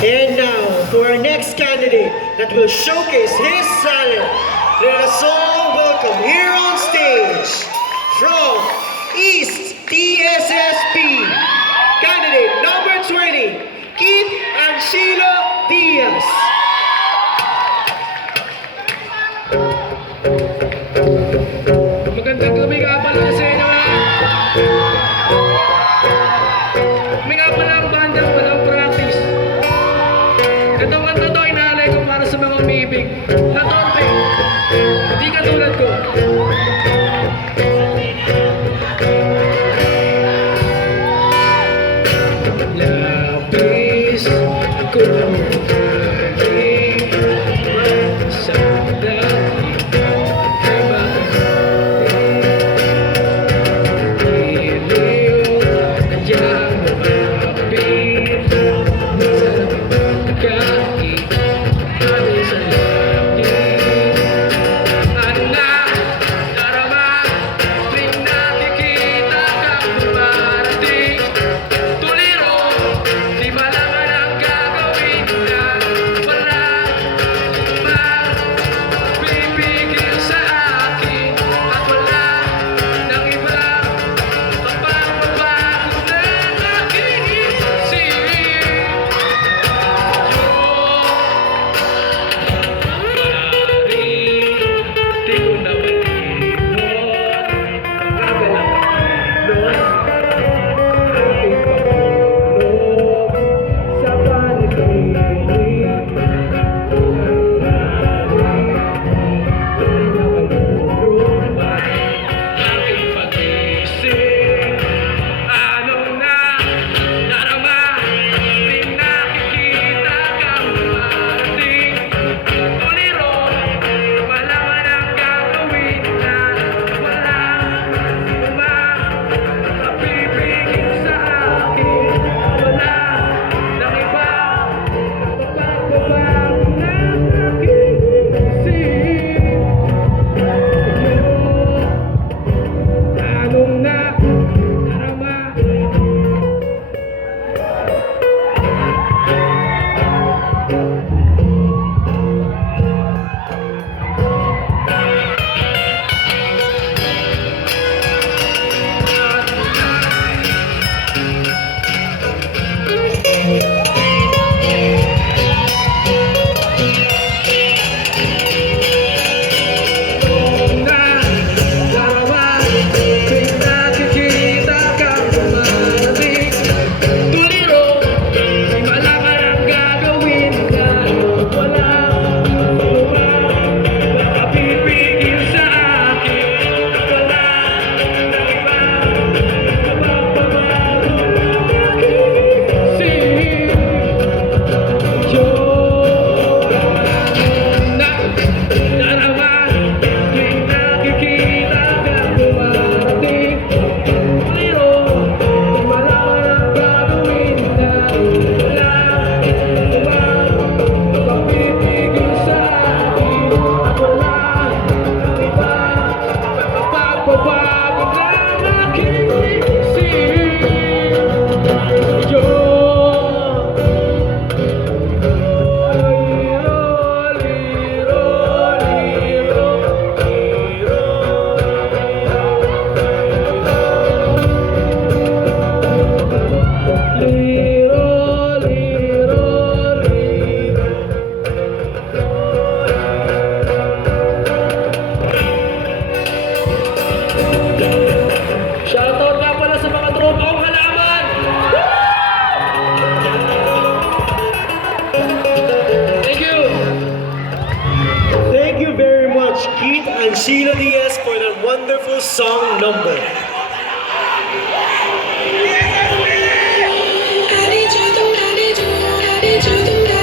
And now, for our next candidate that will showcase his talent, let us all welcome here on stage from East TSSP, candidate number 20, Keith and Sheila Diaz. Magandang gabi nga pala sa inyo lahat. May nga pala ang bandang walang practice. Itong kanta to, inaalay ko para sa mga umibig na tonte. Hindi katulad ko. Labis ako laging sa dati. Keith and Sheila Diaz for that wonderful song number.